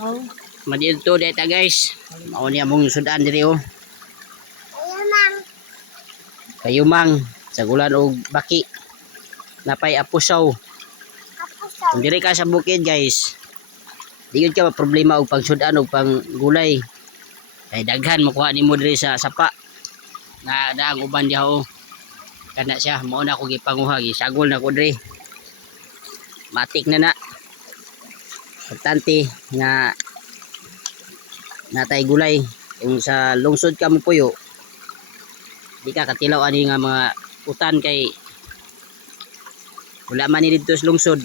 Oh. Madito deta guys. Mao ni among sudan diri oh. Kayumang sa gulan og baki. Napay apusaw. Kung diri ka sa bukid guys, di yun ka problema og pagsudan og panggulay. Kay daghan makuha nimo diri sa sapa. Na daang uban diha oh. Kana siya mao na ako gipanguha gisagol na ko diri. Matik na. Importante nga natay gulay. Kung sa lungsod ka mo puyo, di ka katilaw ani nga mga utan kay wala man ni dito sa lungsod.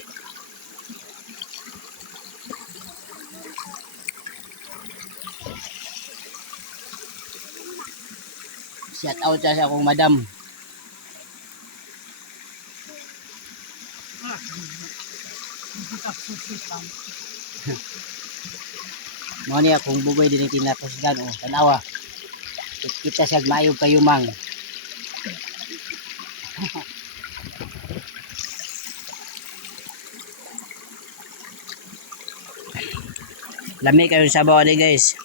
Shout out sa akong madam. Mo ni akong bugoy din tinapos gan oh, tanawa. Kita siya maayog kayumang. Lami kayo sa bawa ni guys.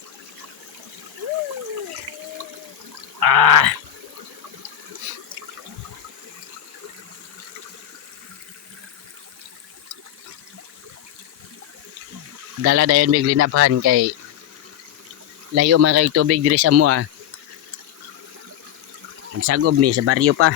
Dala dayon mig linaphan kay layo man kay tubig diri sa mo ah. Ang sagob mi sa baryo pa.